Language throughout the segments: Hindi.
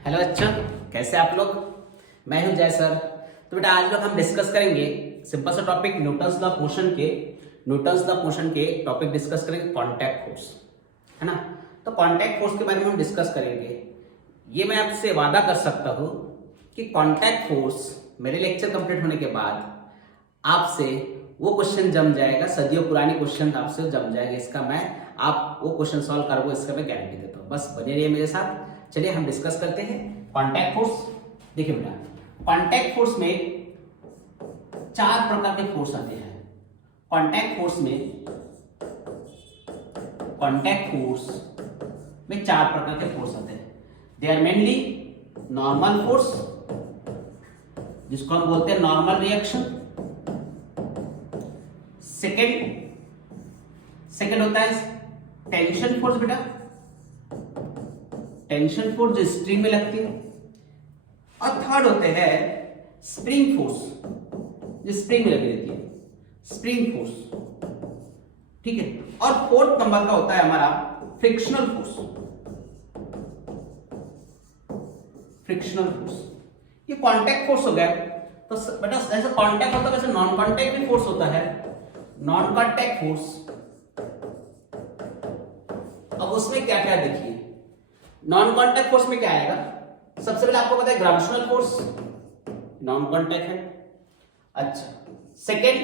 हेलो बच्चों, कैसे आप लोग। मैं हूं जय सर। तो बेटा आज लोग हम डिस्कस करेंगे सिंपल सा topic Newton's law of motion के टॉपिक डिस्कस करेंगे कांटेक्ट फोर्स, है ना। तो कांटेक्ट फोर्स के बारे में हम डिस्कस करेंगे। ये मैं आपसे वादा कर सकता हूं कि कांटेक्ट फोर्स मेरे लेक्चर कंप्लीट होने के बाद आपसे वो क्वेश्चन जम जाएगा, सदियों पुरानी क्वेश्चन आपसे जम जाएगा। इसका मैं आप वो क्वेश्चन सॉल्व करोगे, इसका मैं गारंटी देता हूँ। बस बने रहिए मेरे साथ। चलिए हम डिस्कस करते हैं कांटेक्ट फोर्स। देखिए बेटा, कांटेक्ट फोर्स में चार प्रकार के फोर्स आते हैं। कांटेक्ट फोर्स में चार प्रकार के फोर्स आते हैं। They are mainly normal force, जिसको हम बोलते हैं नॉर्मल रिएक्शन। सेकंड होता है टेंशन फोर्स बेटा, टेंशन फोर्स जो स्ट्रिंग में लगती है। और थर्ड होते हैं स्प्रिंग फोर्स, जो स्प्रिंग में लगी रहती है, स्प्रिंग फोर्स। ठीक है। और फोर्थ नंबर का होता है हमारा फ्रिक्शनल फोर्स। ये कांटेक्ट फोर्स हो गया। तो बेटा ऐसा कांटेक्ट होता है, वैसे नॉन कांटेक्ट भी फोर्स होता है, नॉन कांटेक्ट फोर्स। अब उसमें क्या क्या देखिए, नॉन कांटेक्ट फोर्स में क्या आएगा। सबसे पहले आपको पता है ग्रेविटेशनल फोर्स नॉन कांटेक्ट है। अच्छा, सेकंड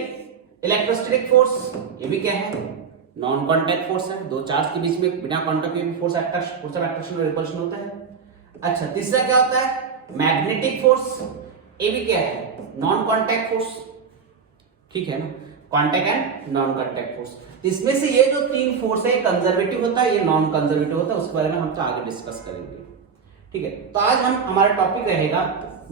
इलेक्ट्रोस्टैटिक फोर्स, ये भी क्या है, नॉन कांटेक्ट फोर्स है। दो चार्ज के बीच में बिना कांटेक्ट के भी फोर्स अट्रैक्शन और रिपल्शन होता है। अच्छा, तीसरा क्या होता है मैग्नेटिक फोर्स, ये भी क्या है, नॉन कांटेक्ट फोर्स। ठीक है ना, contact and non contact force. इसमें से ये जो तीन फोर्स है, कंजर्वेटिव होता है, ये नॉन कंजर्वेटिव होता है। उसके बारे में हम तो आगे डिस्कस करेंगे। ठीक है। तो आज हमारा टॉपिक रहेगा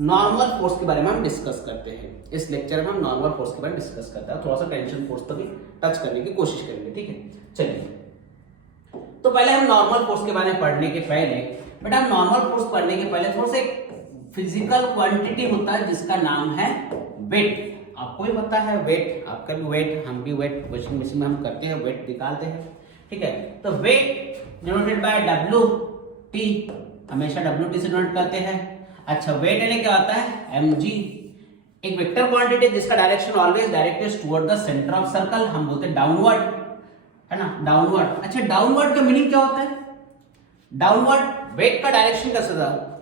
नॉर्मल फोर्स के बारे में हम डिस्कस करते हैं। इस लेक्चर में हम नॉर्मल फोर्स के बारे में डिस्कस करते हैं, थोड़ा सा टेंशन फोर्स तक भी टच करने की कोशिश करेंगे। ठीक है, चलिए। तो पहले हम नॉर्मल फोर्स के बारे में पढ़ने के पहले बेटा, हम नॉर्मल फोर्स पढ़ने के पहले थोड़ा सा एक फिजिकल क्वांटिटी होता है जिसका नाम है वेट। आपको भी पता है वेट, आपका भी वेट, हम भी वेट वॉशिंग मशीन में हम करते हैं, वेट निकालते हैं। ठीक है। तो वेट डिनोटेड बाय WT, हमेशा WT से डिनोट करते हैं। अच्छा, वेट यानी क्या होता है mg, एक वेक्टर क्वांटिटी जिसका direction always directed toward the centre of circle, हम बोलते हैं डाउनवर्ड, है ना, डाउनवर्ड। अच्छा, डाउनवर्ड का मीनिंग क्या होता है, डाउनवर्ड वेट का डायरेक्शन कैसे था,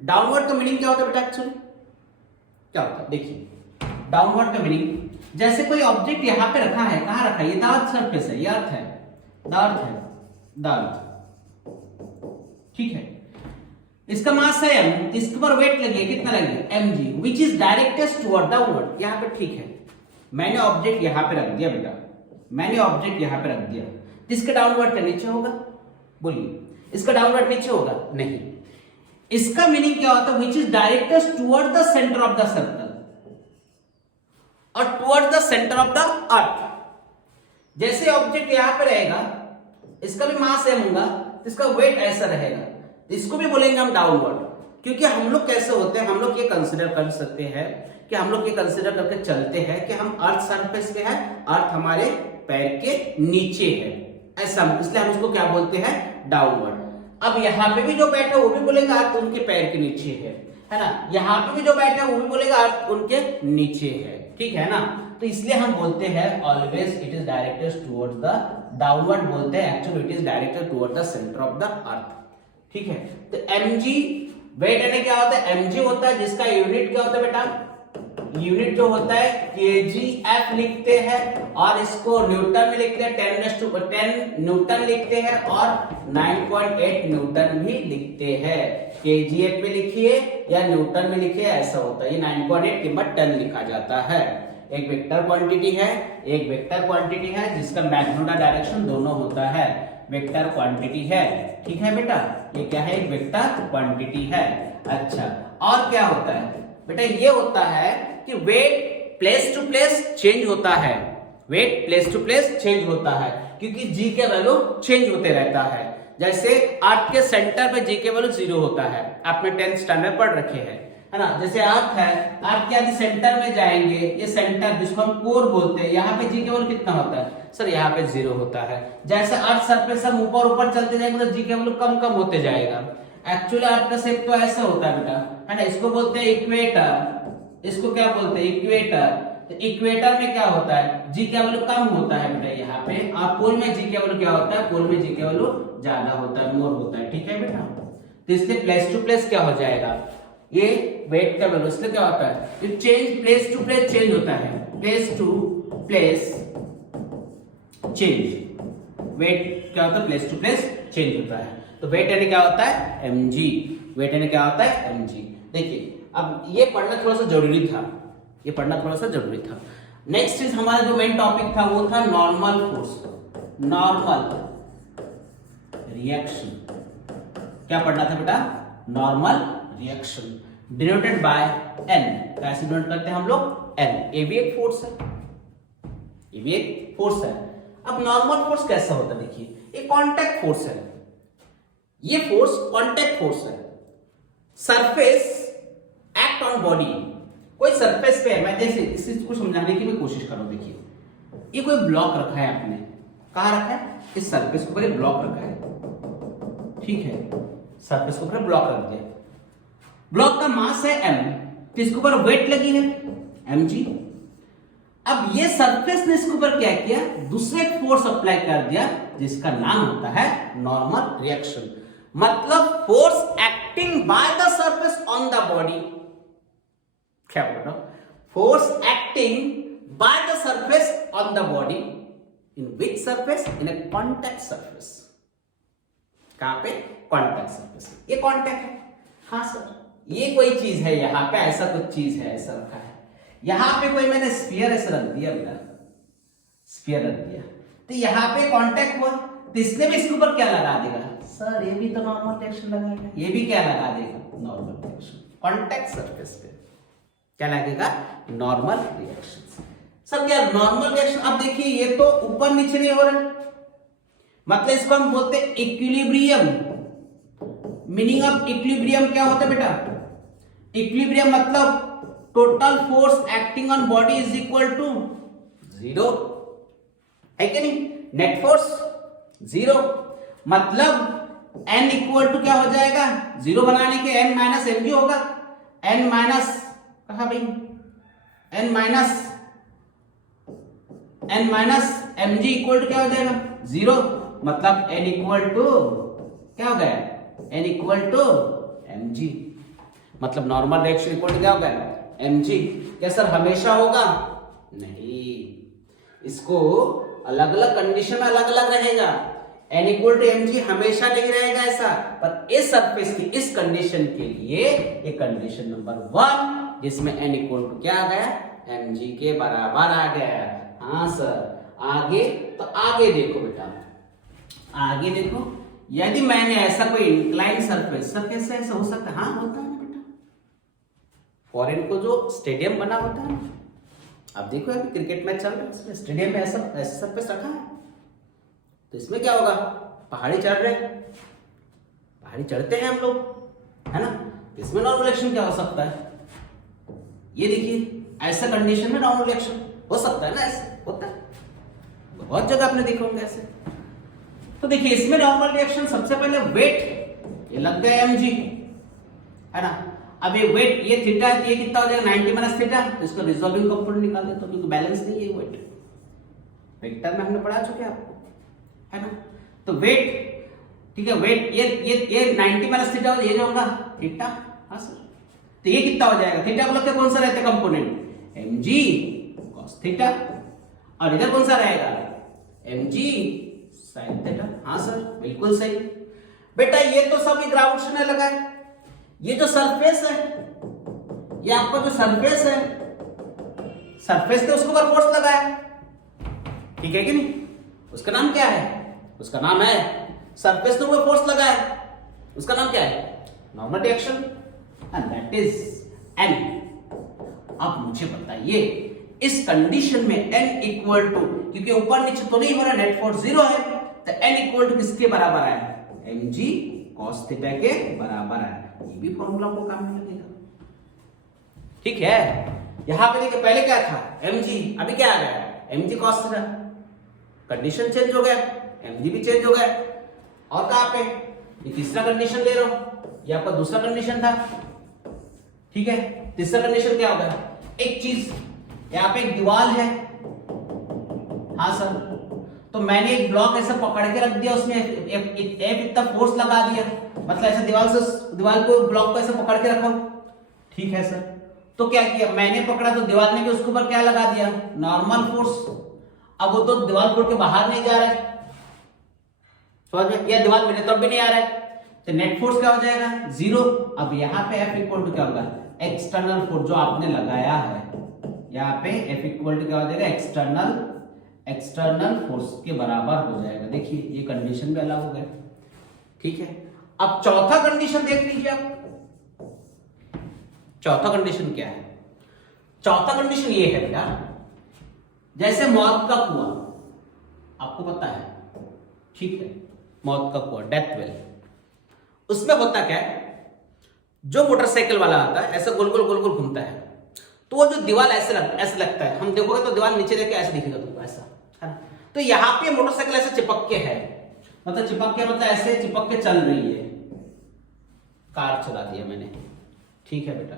डाउनवर्ड का मीनिंग क्या होता है बेटा, एक्चुअली क्या होता है देखिए। डाउनवर्ड का मीनिंग, जैसे कोई ऑब्जेक्ट यहां पे रखा है, कहां रखा है, ये द अर्थ सरफेस है, ये अर्थ है, द अर्थ। ठीक है। इसका मास है m, इसके ऊपर वेट लगी है, कितना लगी है mg, which is directed toward downward. यहां पे ठीक है, मैंने ऑब्जेक्ट यहां पे रख दिया बेटा, मैंने ऑब्जेक्ट यहां पे रख दिया, इसका डाउनवर्ड का नीचे होगा, बोलिए, इसका डाउनवर्ड नीचे होगा नहीं। इसका मीनिंग क्या होता है, which is directed toward the centre of the circle और toward the centre of the earth. जैसे ऑब्जेक्ट यहां पे रहेगा, इसका भी मास m होगा, इसका वेट ऐसा रहेगा, इसको भी बोलेंगे हम डाउनवर्ड। क्योंकि हम लोग कैसे होते हैं, हम लोग ये कंसीडर कर सकते हैं कि हम लोग ये कंसीडर करके चलते हैं कि हम अर्थ सरफेस पे है, अर्थ हमारे पैर के नीचे है, ऐसा, इसलिए हम इसको क्या बोलते हैं, डाउनवर्ड। अब यहाँ पे भी जो बैठे वो भी बोलेगा अर्थ उनके पैर के नीचे है ना, यहाँ पे भी जो बैठे वो भी बोलेगा अर्थ उनके नीचे है। ठीक है ना। तो इसलिए हम बोलते हैं always it is directed towards the downward, बोलते हैं actually it is directed toward the centre of the अर्थ। ठीक है। तो mg वेट यानी क्या होता है, mg होता है जिसका यूनिट क्या होता है बेटा, यूनिट जो होता है kgf लिखते हैं, और इसको न्यूटन में लिखते हैं, 10 न्यूटन लिखते हैं, और 9.8 न्यूटन भी लिखते हैं। kgf में लिखिए या न्यूटन में लिखिए, ऐसा होता है। ये 9.8 कीमत टन लिखा जाता है। एक वेक्टर क्वांटिटी है, जिसका मैग्नीट्यूड डायरेक्शन दोनों होता है, वेक्टर क्वांटिटी है। ठीक है बेटा, ये क्या है, एक वेक्टर क्वांटिटी है। अच्छा, और क्या होता है बेटा, ये होता है कि weight place to place change होता है, weight place to place change होता है, क्योंकि जी के वैल्यू चेंज होते रहता है। जैसे अर्थ के सेंटर पे जी के वैल्यू 0 होता है, आपने 10th स्टैंडर्ड पढ़ रखे हैं, है ना। जैसे अर्थ है, अर्थ के यदि सेंटर में जाएंगे, ये सेंटर जिसको हम कोर बोलते हैं, यहाँ पे जी के वैल्यू कितना होता है सर, यहाँ पे 0 होता है। जैसे अर्थ सरफेस हम ऊपर ऊपर चलते जाएंगे तो जी के वैल्यू कम कम होते जाएगा, एक्चुअली अर्थ का शेप तो ऐसा होता है बेटा, है ना, इसको बोलते हैं इक्वेटर, इसको क्या बोलते हैं इक्वेटर। तो इक्वेटर में क्या होता है, जी का वैल्यू कम होता है बेटा यहाँ पे, और पोल में जी का वैल्यू क्या होता है, पोल में जी का वैल्यू ज्यादा होता है, मोर होता है, ठीक है बेटा। तो इसलिए प्लेस टू प्लेस क्या हो जाएगा, ये वेट का वैल्यू, इसलिए क्या होता है, ये change place to place change होता है, place to place change, weight क्या होता है, प्लेस टू प्लेस चेंज होता है। तो वेट यानी क्या होता है, mg, वेट यानी क्या होता है, mg। देखिए अब ये पढ़ना थोड़ा सा जरूरी था, ये पढ़ना थोड़ा सा जरूरी था। नेक्स्ट इज हमारा जो मेन टॉपिक था वो था नॉर्मल फोर्स, नॉर्मल रिएक्शन। क्या पढ़ना था बेटा, normal reaction denoted by n। कैसे डिनोट करते हैं हम लोग, n। ये भी एक फोर्स है, ये भी एक फोर्स है। अब नॉर्मल फोर्स कैसा होता है, देखिए ये कांटेक्ट फोर्स है, ये फोर्स कांटेक्ट फोर्स है। सरफेस एक्ट ऑन बॉडी, कोई सरफेस पे है, मैं जैसे इस चीज को समझाने की मैं कोशिश कर रहा हूं। देखिए ये कोई ब्लॉक रखा है आपने, कहां रखा है, इस सरफेस के ऊपर एक ब्लॉक रखा है, ठीक है, सरफेस के ऊपर ब्लॉक रख दिया, ब्लॉक का मास है m, तो इसके ऊपर वेट लगी है mg। अब ये सरफेस ने इसके ऊपर क्या किया, दूसरे फोर्स अप्लाई कर दिया जिसका नाम होता है नॉर्मल रिएक्शन। मतलब force acting by the surface on the body, क्या बोल रहा हूं, force acting by the surface on the body, in which surface, in A contact surface. कहां पे, कॉन्टैक्ट सरफेस, ये कॉन्टैक्ट है, हाँ सर ये कोई चीज है, यहां पे ऐसा कुछ चीज है, ऐसा रखा है, यहां पे कोई मैंने स्फीयर ऐसा रख दिया बेटा, स्फीयर रख दिया, तो यहां पे कांटेक्ट हुआ, तो इसने भी इसके ऊपर क्या लगा देगा, सर ये भी तो नॉर्मल रिएक्शन लगाएगा, ये भी क्या लगा देगा, नॉर्मल रिएक्शन। कांटेक्ट सरफेस पे क्या लगेगा, नॉर्मल रिएक्शन। सर क्या नॉर्मल रिएक्शन, अब देखिए ये तो ऊपर नीचे नहीं हो रहा, मतलब इसको हम बोलते हैं इक्विलिब्रियम। मीनिंग ऑफ इक्विलिब्रियम क्या होता है बेटा, इक्विलिब्रियम मतलब total force acting on body is equal to zero, है कि नहीं, नेट फोर्स जीरो। मतलब n इक्वल टू क्या हो जाएगा, जीरो बनाने के n माइनस mg होगा, n माइनस कहा भाई, n minus mg equal to क्या हो जाएगा, जीरो। मतलब n इक्वल टू क्या हो गया, n इक्वल टू mg। मतलब नॉर्मल रिएक्शन इक्वल टू क्या हो गया, mg। क्या सर हमेशा होगा, नहीं, इसको अलग अलग कंडीशन में अलग अलग रहेगा, n इक्वल टू mg हमेशा नहीं रहेगा ऐसा, पर इस सरफेस की इस कंडीशन के लिए ये कंडीशन नंबर 1, जिसमें n इक्वल टू क्या आ गया, mg के बराबर आ गया। हाँ सर, आगे तो आगे देखो बेटा, आगे देखो, यदि मैंने ऐसा कोई इंक्लाइन सरफेस, सर कैसे ऐसा हो सकता है, हाँ होता है ना बेटा, फॉरेन को जो स्टेडियम बना होता है, अब देखो अभी क्रिकेट मैच चल रहा है, स्टेडियम में ऐसा ऐसा सरफेस रखा है, तो इसमें क्या होगा, पहाड़ी चढ़ रहे, पहाड़ी चढ़ते हैं हम लोग, है ना, इसमें नॉर्मल रिएक्शन क्या हो सकता है, ये देखिए ऐसा कंडीशन में नॉर्मल रिएक्शन हो सकता है ना, ऐसे होता है, बहुत जगह आपने देखा होंगे ऐसे। तो देखिए इसमें नॉर्मल रिएक्शन सबसे पहले वेट, ये लग गया mg, है ना। अब ये वेट, ये थीटा है, ये कितना हो जाएगा 90 माइनस थीटा, तो इसको रिजॉल्विंग कंपोनेंट निकाल दे, तो क्योंकि बैलेंस नहीं है वेट, वेक्टर में हमने पढ़ा चुके आपको, है ना। तो वेट, ठीक है, वेट ये 90 माइनस थीटा, ये जो होगा थीटा, हाँ सर, तो ये कितना हो जाएगा, थीटा को लगता है कौन सा रहता है कंपोनेंट, mg cos थीटा, और इधर कौन सा रहेगा, mg sin थीटा। हाँ सर बिल्कुल सही बेटा, ये तो सब ग्रेविटेशन लगा है, ये जो सरफेस है, ये आपका जो सरफेस है, सरफेस पे उसके ऊपर फोर्स लगा है, ठीक है कि नहीं, उसका नाम क्या है, उसका नाम है, सरफेस के ऊपर फोर्स लगा है, उसका नाम क्या है, normal reaction, and that is n। अब मुझे बताइए इस कंडीशन में n इक्वल टू, क्योंकि ऊपर नीचे तो नहीं हो रहा, नेट फोर्स जीरो है, तो n इक्वल टू किसके बराबर है, mg cos थीटा के बराबर है। ये भी फॉर्मूला को काम में लगेगा, ठीक है। यहां पे देखिए पहले क्या था mg, अभी क्या आ गया mg cos theta, condition change हो गया, mg भी चेंज हो गया, और कहां पे ये तीसरा कंडीशन ले रहा हूं, ये आपका दूसरा कंडीशन था, ठीक है। तीसरा कंडीशन क्या होगा, एक चीज यहाँ पे एक दीवार है, हाँ सर, तो मैंने एक ब्लॉक ऐसा पकड़ के रख दिया, उसमें एफ इतना फोर्स लगा दिया, मतलब ऐसे दीवार को ब्लॉक को ऐसे पकड़ के रखा, ठीक है सर। तो क्या किया, मैंने पकड़ा तो दीवार ने भी उसके ऊपर क्या लगा दिया, नॉर्मल फोर्स। अब वो तो दीवार फोड़ के बाहर नहीं जा रहा है, समझ में, या दीवार मेरे तरफ भी नहीं आ रहा है, तो नेट फोर्स क्या हो जाएगा, 0। अब यहाँ पे F इक्वल टू क्या होगा, एक्सटर्नल फोर्स जो आपने लगाया है, यहाँ पे F इक्वल टू क्या हो जाएगा, एक्सटर्नल फोर्स के बराबर हो जाएगा। देखिए ये कंडीशन भी अलग हो गया, ठीक है। अब चौथा कंडीशन देख लीजिए आप, चौथा कंडीशन क्या है, चौथा कंडीशन ये है बेटा, जैसे मौत का कुआं आपको पता है, ठीक है, मौत का कुआं, डेथ वेल, उसमें होता क्या है, जो मोटरसाइकिल वाला आता है ऐसे गोल गोल घूमता है, तो वो जो दीवार ऐसे लगता है, हम देखोगे तो दीवार नीचे देख के ऐसे दिखेगा तुमको, ऐसा है ना। तो यहाँ पे मोटरसाइकिल ऐसे चिपक के है, मतलब चिपक के मतलब ऐसे चिपक के चल रही है, कार चला दिया मैंने, ठीक है बेटा।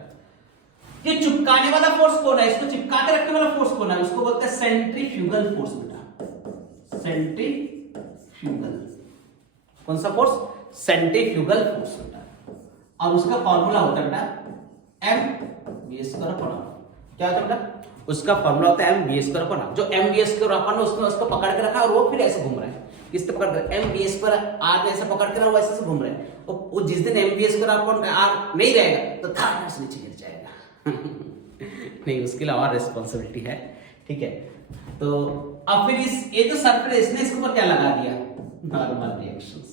ये चिपकाने वाला फोर्स कौन है, इसको चिपका के रखने वाला फोर्स कौन है, उसको बोलते हैं सेंट्रीफ्यूगल फोर्स बेटा, सेंट्रीफ्यूगल, कौन सा फोर्स, सेंट्रीफ्यूगल फोर्स बेटा। और उसका फॉर्मूला होता है बेटा mv²/, क्या होता है बेटा, उसका फॉर्मूला होता है mv²/, जो mv²/, उसने उसको पकड़ के रखा और वो फिर ऐसे घूम रहा है, किसने पकड़ कर, mv²/r ने ऐसे पकड़ के रखा, वैसे घूम रहा है। वो जिस दिन mv²/r नहीं रहेगा तो धार से नीचे गिर जाएगा नहीं, उसके लिए और रिस्पॉन्सिबिलिटी है, ठीक है। तो अब फिर ये जो सरफेस, इसने इसके ऊपर क्या लगा दिया, नॉर्मल रिएक्शंस,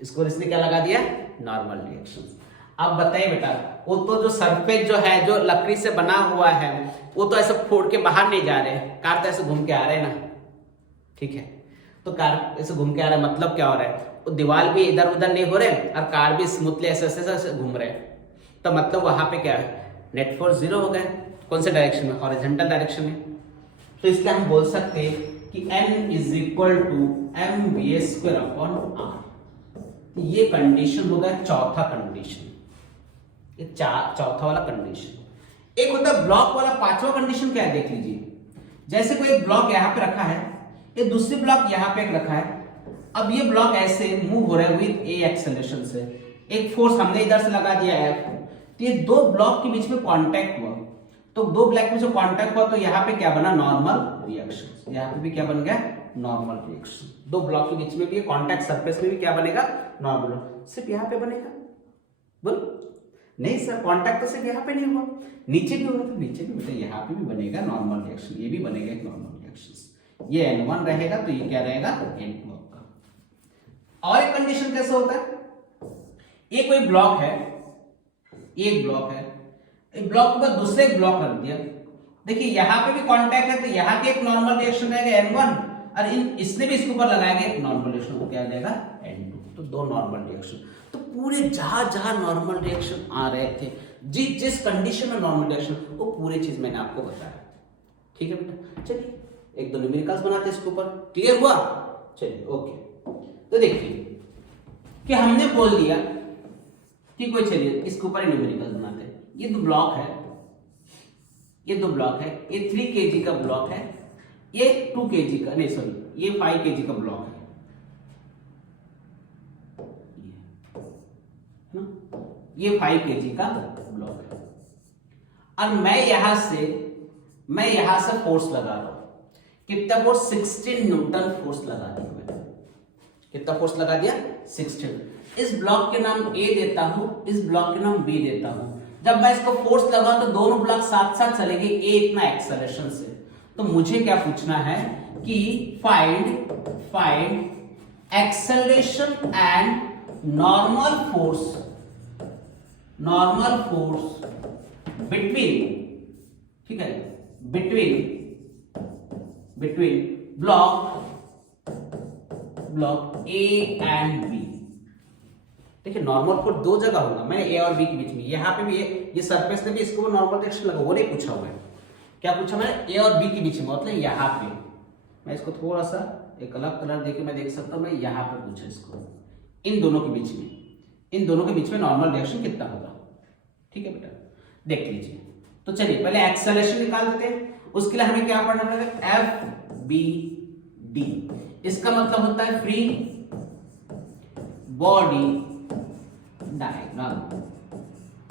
इसको इसने क्या लगा दिया, नॉर्मल रिएक्शंस। अब बताइए बेटा, वो तो जो सरफेस जो है, जो लकड़ी से बना हुआ है, वो तो ऐसे फोड़ के बाहर नहीं जा रहे, कार तो ऐसे घूम के आ रहे हैं ना, ठीक है। तो कार ऐसे घूम के आ रहा है, मतलब क्या हो रहा है, वो दीवार भी इधर उधर नहीं हो रहे और कार भी स्मूथली ऐसे ऐसे घूम रहे हैं, तो मतलब वहां पे क्या है, नेट फोर्स 0 हो गया। कौन से डायरेक्शन में, हॉरिजॉन्टल डायरेक्शन में। तो इसलिए हम बोल सकते हैं कि N = mv²/r। ये कंडीशन होगा चौथा कंडीशन, ये चौथा वाला कंडीशन। एक होता है ब्लॉक वाला, पांचवा कंडीशन क्या है देख लीजिए, जैसे कोई एक ब्लॉक यहाँ पे रखा है, ये दूसरी ब्लॉक यहाँ पे रखा है, अब ये ब्लॉक ऐसे मूव हो रहा है विद a एक्सेलरेशन से, एक फोर्स हमने इधर से लगा दिया है, तो ये दो ब्लॉक के बीच में कांटेक्ट हुआ, तो दो ब्लॉक में जो कांटेक्ट हुआ तो यहाँ पे क्या बना, नॉर्मल रिएक्शन, यहाँ पे भी क्या बन गया, नॉर्मल रिएक्शन। दो ब्लॉक के बीच में भी कांटेक्ट सरफेस में भी क्या बनेगा, नॉर्मल। सिर्फ यहाँ पे बनेगा, बोल नहीं सर, कांटेक्ट तो सिर्फ यहाँ पे नहीं हुआ, नीचे भी होगा, तो नीचे भी बेटा यहाँ पे भी बनेगा नॉर्मल रिएक्शन, ये भी बनेगा एक नॉर्मल रिएक्शन। ये N1 रहेगा तो ये क्या रहेगा, N2 का। और एक कंडीशन कैसे होता है, ये कोई ब्लॉक है, एक ब्लॉक है, एक ब्लॉक के बाद दूसरे ब्लॉक रख दिया, देखिए यहाँ पे भी कांटेक्ट है, तो यहाँ के एक नॉर्मल रिएक्शन रहेगा N1, और इसने भी इसके ऊपर लगाएगा एक नॉर्मल रिएक्शन, वो क्या आ जाएगा, N2। तो दो नॉर्मल रिएक्शन, तो पूरे जहां नॉर्मल रिएक्शन आ रहे थे, जिस कंडीशन में नॉर्मल रिएक्शन, वो पूरी चीज मैंने आपको बताया, ठीक है बेटा। चलिए एक दो न्यूमेरिकल्स बनाते हैं इसके ऊपर, क्लियर हुआ, चलिए ओके। तो देखिए कि हमने बोल दिया कि कोई, चलिए इसके ऊपर न्यूमेरिकल्स बनाते हैं। ये दो ब्लॉक है, ये दो ब्लॉक है, ये 3 kg का ब्लॉक है, ये 2 kg का, नहीं सॉरी, ये 5 kg का ब्लॉक है, ये 5 kg का ब्लॉक है, और मैं यहां से फोर्स लगा रहा हूं, कितना फोर्स, 16 न्यूटन फोर्स लगा दिया मैंने, कितना फोर्स लगा दिया, 16। इस ब्लॉक के नाम A देता हूं, इस ब्लॉक के नाम B देता हूं। जब मैं इसको फोर्स लगाऊं तो दोनों ब्लॉक साथ साथ चलेंगे A इतना एक्सेलरेशन से। तो मुझे क्या पूछना है कि find acceleration and normal force between, ठीक है, between block A and B। देखिए नॉर्मल फोर्स दो जगह होगा, मैंने A और B के बीच में, यहाँ पे भी ये सरफेस पे भी इसको नॉर्मल रिएक्शन लगा, वो नहीं पूछा हुआ है। क्या पूछा मैंने, A और B के बीच में, मतलब यहाँ पे। मैं इसको थोड़ा सा एक अलग कलर देके मैं देख सकता हूँ, मैं यहाँ पे पूछा इसको, इन दोनों के बीच में, इन दोनों के बीच में नॉर्मल रिएक्शन कितना होगा। ठीक है बेटा, देख लीजिए। तो चलिए पहले एक्सेलरेशन निकाल देते हैं। उसके लिए हमें क्या पढ़ना पड़ेगा, FBD। इसका मतलब होता है free body diagram,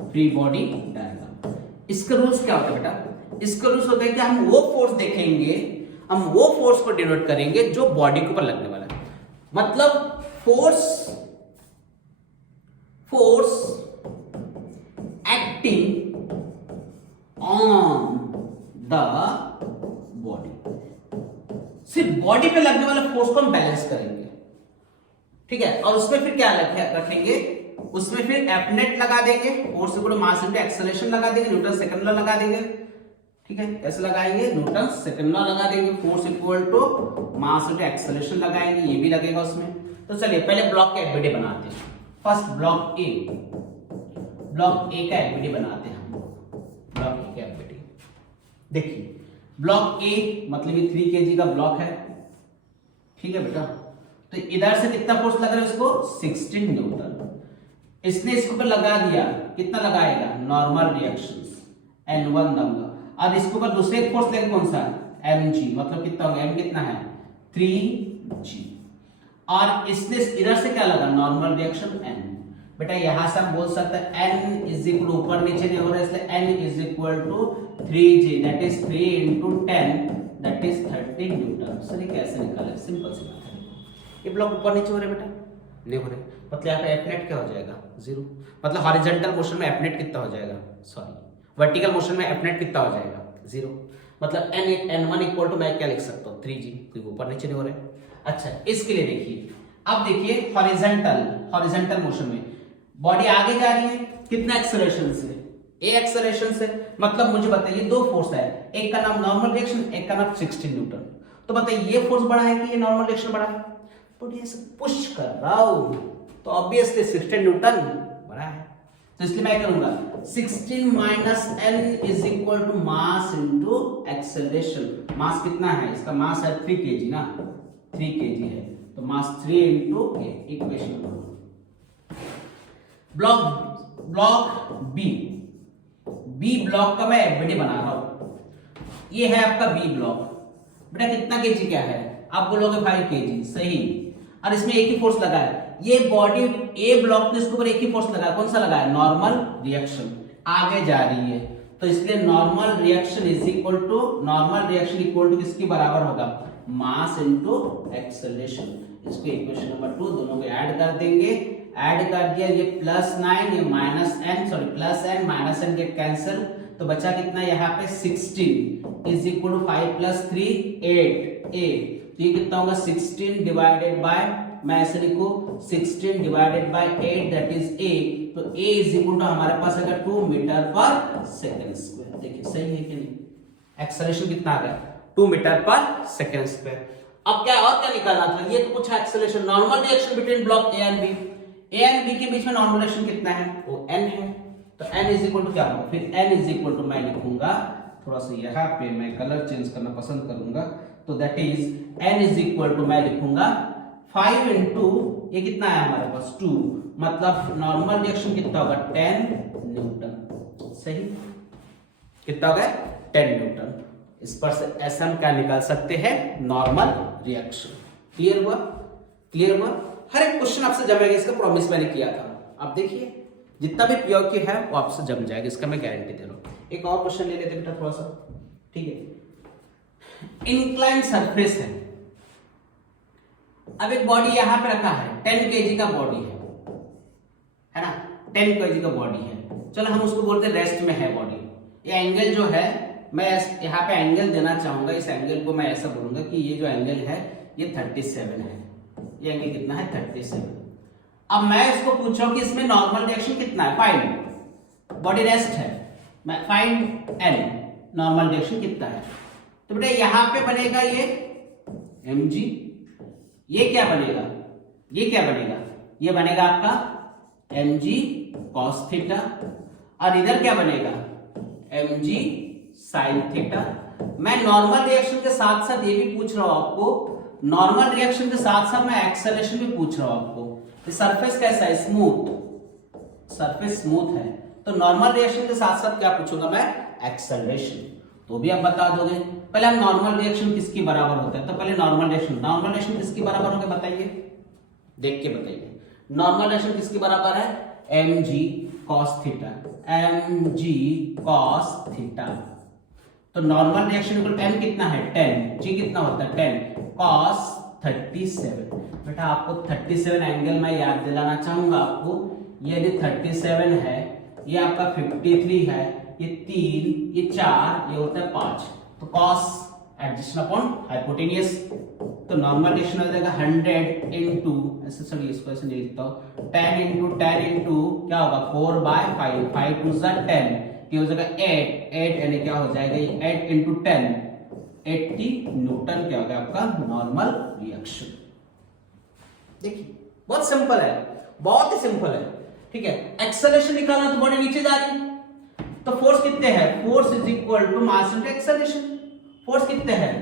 free body diagram. इसके रूल्स क्या होते हैं बेटा, इसके रूल्स होते हैं कि हम वो फोर्स देखेंगे, हम वो फोर्स को डिनोट करेंगे जो बॉडी के ऊपर लगने वाला है। मतलब force acting on the body, सिर्फ बॉडी पे लगने वाला फोर्स को हम बैलेंस करेंगे। ठीक है, और उसमें फिर क्या रखेंगे, उसमें फिर एफ नेट लगा देंगे, force equal to mass into acceleration लगा देंगे, न्यूटन सेकंड लॉ लगा देंगे। ठीक है, कैसे लगाएंगे, न्यूटन सेकंड लॉ लगा देंगे, force equal to mass into acceleration लगाएंगे, ये भी लगेगा उसमें। तो चलिए पहले ब्लॉक का एफबीडी बनाते हैं। फर्स्ट ब्लॉक ए का एफबीडी बनाते हैं हम लोग। ब्लॉक ए का एफबीडी देखिए, ब्लॉक ए मतलब ये 3 kg का ब्लॉक है। ठीक है बेटा, तो इधर से कितना फोर्स लग रहा है इसको, 16 न्यूटन। इसने इसके ऊपर लगा दिया, कितना लगाएगा, नॉर्मल रिएक्शंस N1 दूंगा। अब इसके ऊपर दूसरे फोर्स लेंगे, कौन सा, mg, मतलब कितना होगा, m कितना है 3g। और इसने इधर से क्या लगा, नॉर्मल रिएक्शन n। बेटा यहां से हम बोल सकते हैं n इज इक्वल, ऊपर नीचे नहीं हो रहा है इसलिए n is equal to 3g, that is 3 into 10, that is 30 newton. Sir ये कैसे निकाले, सिंपल सी बात है। ये ब्लॉक ऊपर नीचे हो रहे बेटा, नहीं हो रहे, मतलब यहाँ पे एफ नेट क्या हो जाएगा, 0। मतलब हॉरिजॉन्टल मोशन में एफ नेट कितना हो जाएगा, सॉरी वर्टिकल मोशन में एफ नेट कितना हो जाएगा, 0। मतलब n1 इक्वल टू, मैं क्या लिख सकता हूँ, 3g, क्योंकि ऊपर नीचे नहीं हो रहे। अच्छा, इसके लिए देखिए, अब देखिए हॉरिजॉन्टल मोशन में बॉडी आगे जा रही है, कितना एक्सेलरेशन से, ए एक्सेलरेशन से। मतलब मुझे बताइए दो फोर्स है, एक का नाम नॉर्मल रिएक्शन, एक का नाम 16 न्यूटन। तो बताइए ये फोर्स बड़ा है कि ये नॉर्मल रिएक्शन बड़ा है, तो ये पुश कर रहा हूं, तो ऑब्वियसली 16 न्यूटन बड़ा है। तो इसलिए मैं करूंगा 16 minus n is equal to mass into acceleration. Mass कितना है, इसका मास है 3 kg ना, 3 kg है, तो mass 3 into k, equation number 1। Block B block का मैं एफबीडी बना रहा हूं। ये है आपका बी ब्लॉक। बेटा कितना केजी क्या है, आप बोलोगे 5 kg, सही। और इसमें एक ही फोर्स लगा है, ये बॉडी ए ब्लॉक ने इसके ऊपर एक ही फोर्स लगाया, कौन सा लगाया, नॉर्मल रिएक्शन, आगे जा रही है। तो इसलिए नॉर्मल रिएक्शन इक्वल टू किसके बराबर होगा, मास इनटू एक्सेलरेशन। इसको इक्वेशन नंबर 2 दोनों को ऐड कर देंगे। ऐड कर दिया, ये +9, ये -n, sorry +n -n get cancel, तो बचा कितना यहाँ पे 16 इज इक्वल टू 5 + 3 8 तो ये कितना होगा 16 डिवाइडेड बाय, मैं ऐसे लिखूं 16 divided by 8 that is a। तो a इज इक्वल टू हमारे पास अगर 2 मीटर पर सेकंड स्क्वायर। देखिए सही है कि नहीं, एक्सेलरेशन कितना आ गया 2 मीटर पर सेकंड स्क्वायर। अब क्या और क्या निकालना था, ये तो कुछ acceleration, normal reaction between block A and B के बीच में नॉर्मल रिएक्शन कितना है, वो n है। तो n इज इक्वल टू क्या होगा, फिर n इज इक्वल टू मैं लिखूंगा, थोड़ा सा यहाँ पे मैं कलर चेंज करना पसंद करूंगा, तो that is n is equal to मैं लिखूंगा 5 इंटू ये कितना है हमारे पास 2, मतलब नॉर्मल रिएक्शन कितना होगा 10 न्यूटन। सही, कितना होगा 10 न्यूटन। इस पर से ऐसा हम क्या निकाल सकते हैं, नॉर्मल रिएक्शन। क्लियर हुआ, क्लियर हुआ। हर एक क्वेश्चन आपसे जमेगा, इसका प्रॉमिस मैंने किया था। आप देखिए जितना भी पीओक्यू है वो आपसे जम जाएगा, इसका मैं गारंटी दे रहा हूं। एक और क्वेश्चन ले लेते बेटा थोड़ा सा, ठीक है। इंक्लाइन सरफेस है, अब एक बॉडी यहां पे रखा है, 10 kg का बॉडी है ना, 10 kg का बॉडी है। चलो हम उसको बोलते हैं रेस्ट में है बॉडी। ये एंगल जो है, मैं यहाँ पे एंगल देना चाहूंगा, इस एंगल को मैं ऐसा बोलूंगा कि ये जो एंगल है ये 37 है। ये एंगल कितना है 37। अब मैं इसको पूछ रहा हूं कि इसमें नॉर्मल रिएक्शन कितना है, फाइंड, बॉडी रेस्ट है, मैं फाइंड n, नॉर्मल रिएक्शन कितना है। तो बेटा यहां पे बनेगा ये mg, ये क्या बनेगा, ये क्या बनेगा, ये बनेगा आपका mg cos थीटा, और इधर क्या बनेगा mg sin थीटा। मैं नॉर्मल रिएक्शन के साथ साथ ये भी पूछ रहा हूं आपको, नॉर्मल रिएक्शन के साथ साथ मैं एक्सेलरेशन भी पूछ रहा हूं आपको। सरफेस कैसा है, स्मूथ, सरफेस स्मूथ है, तो नॉर्मल रिएक्शन के साथ साथ क्या पूछूंगा मैं, एक्सेलरेशन, तो भी आप बता दोगे। पहले हम नॉर्मल रिएक्शन किसकी बराबर होता है, तो पहले नॉर्मल रिएक्शन किसकी बराबर होगा बताइए, देख के बताइए। नॉर्मल रिएक्शन किसकी बराबर है, mg cos theta, mg cos theta. तो नॉर्मल रिएक्शन इक्वल m कितना है 10, g कितना होता है 10, cos 37। बेटा आपको 37 एंगल मैं याद दिलाना चाहूंगा आपको, ये यदि 37 है, ये आपका 53 है, ये 3, ये 4, ये होता है 5, तो cos एडजस्ट अपॉन हाइपोटेनियस, तो नॉर्मल रिएक्शन हो जाएगा 100 इंटू, ऐसे सॉरी इसको ऐसे नहीं लिखता हूं, 10 इंटू क्या होगा 4/5, 5 2 10, ये हो जाएगा 8 यानी क्या हो जाएगा, ये 8 इंटू 10 80 न्यूटन क्या होगा आपका नॉर्मल रिएक्शन। देखिए बहुत सिंपल है, बहुत ही सिंपल है, ठीक है। एक्सेलरेशन निकालना तो बॉडी नीचे जा रही है, तो फोर्स कितने हैं, force is equal to mass into acceleration. Force कितने हैं,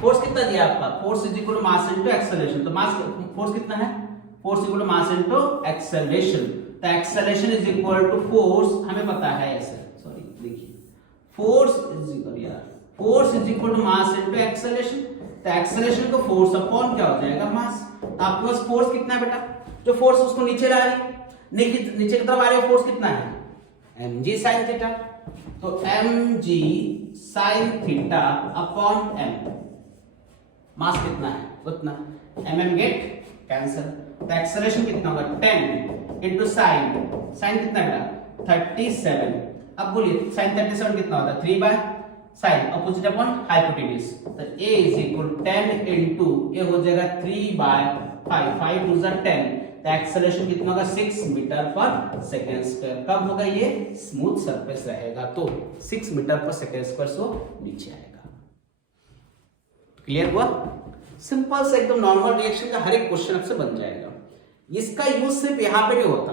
फोर्स कितना दिया आपका, force is equal to mass into acceleration, तो मास फोर्स कितना है, force equal to mass into acceleration, तो acceleration is equal to force, हमें पता है ऐसे, सॉरी देखिए, force is equal to mass into acceleration, तो एक्सेलरेशन को फोर्स अपॉन क्या हो जाएगा मास, तो आपके पास फोर्स कितना है बेटा, जो फोर्स उसको नीचे ला रही है, नीचे की तरफ आ रही है, फोर्स कितना है mg sin थीटा, तो mg sin theta upon m, मास कितना है उतना, mm गेट कैंसिल, तो एक्सेलरेशन कितना होगा 10 इंटू साइन कितना बेटा 37, अब बोलिए साइन 37 कितना होता है 3 by sine opposite upon hypotenuse, तो a इज इक्वल 10 इंटू ये हो जाएगा 3 बाय 5 2 10, तो एक्सेलरेशन कितना होगा 6 मीटर पर सेकेंड स्क्वायर, कब होगा ये स्मूथ सरफेस रहेगा तो 6 मीटर पर सेकेंड स्क्वायर से नीचे आएगा। क्लियर हुआ, सिंपल से एकदम नॉर्मल रिएक्शन का हर एक क्वेश्चन आपसे बन जाएगा। इसका यूज सिर्फ यहाँ पे नहीं होता,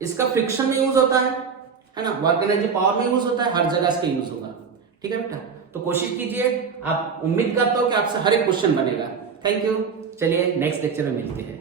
इसका फ्रिक्शन में यूज होता है ना, वर्क एनर्जी पावर में यूज होता है, हर जगह इसका यूज होगा, ठीक है बेटा। तो कोशिश कीजिए, आप उम्मीद करता हूं कि आपसे हर एक क्वेश्चन बनेगा। थैंक यू, चलिए नेक्स्ट लेक्चर में मिलते हैं।